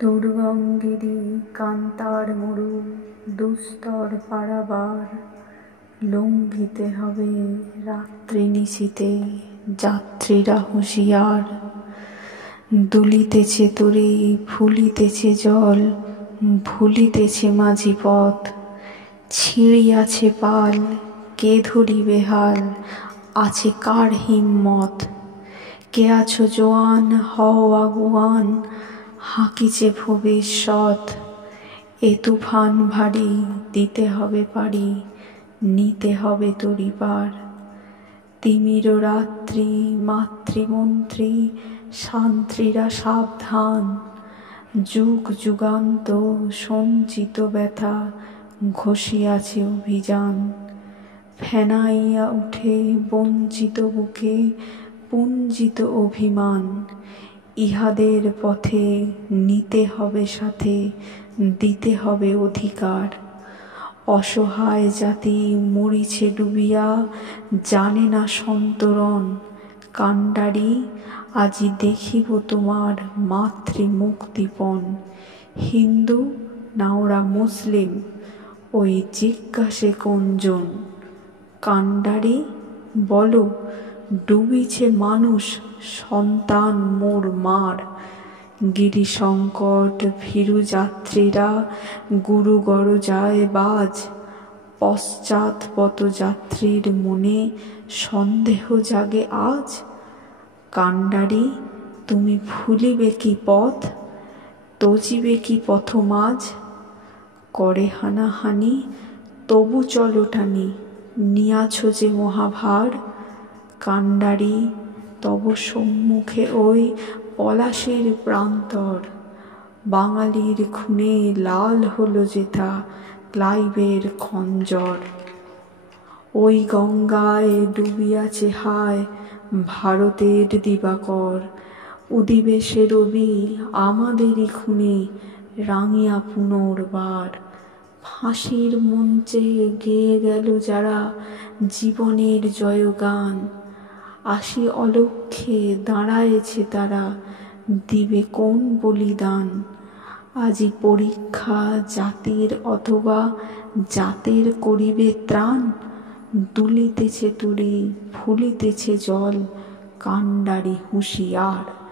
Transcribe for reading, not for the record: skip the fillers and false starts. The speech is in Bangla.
দুর্গঙ্গিরি কান্তার মরু দুস্তর পারাবার, লঙ্ঘিতে হবে রাত্রি নিশীথে যাত্রীরা হুঁশিয়ার। দুলিতেছে তরী ফুলিতেছে জল, ভুলিতেছে মাঝি পথ। ছিঁড়িয়াছে পাল, কে ধরিবে হাল, আছে কার হিম্মত? কে আছো জোয়ান, হও আগুয়ান, হাঁকিছে ভবিষ্যৎ। এ তুফান ভারী, দিতে হবে পারি, নিতে হবে তরি পার। তিমির রাত্রি, মাতৃমন্ত্রী শান্ত্রীরা সাবধান। যুগ যুগান্ত সঞ্চিত ব্যথা ঘষিয়াছে অভিযান। ফেনাইয়া উঠে বঞ্চিত বুকে পুঞ্জিত অভিমান। ইহাদের পথে নিতে হবে সাথে, দিতে হবে অধিকার। অসহায় জাতি মরিছে ডুবিয়া, জানে না সন্তরণ। কান্ডারি, আজি দেখিব তোমার মাতৃমুক্তিপণ। হিন্দু না ওরা মুসলিম, ওই জিজ্ঞাসে কোনজন? কান্ডারি, বলো, ডুবিছে মানুষ, সন্তান মোর মার। গিরিসঙ্কট ভীরু যাত্রীরা গুরুগর যায় বাজ। পশ্চাৎপদ যাত্রীর মনে সন্দেহ জাগে আজ। কান্ডারি, তুমি ভুলিবে কি পথ, তজিবে কি পথমাঝ? করে হানাহানি, তবু চলো টানি, নিয়াছ যে মহাভার। কান্ডারি, তব সম্মুখে ওই পলাশির প্রান্তর। বাঙালির খুনে লাল হলো যেথা ক্লাইভের খঞ্জর। ওই গঙ্গায় ডুবিয়াছে হায় ভারতের দিবাকর। উদিবে সে রবি আমাদেরই খুনে রাঙিয়া পুনর্বার। ফাঁসির মঞ্চে গেয়ে গেল যারা জীবনের জয়গান। আসি অলক্ষ্যে দাঁড়ায়েছে তারা, দিবে কোন বলিদান? আজি পরীক্ষা জাতির অথবা জাতের করিবে ত্রাণ। দুলিতেছে তরী ফুলিতেছে জল, কান্ডারি হুঁশিয়ার।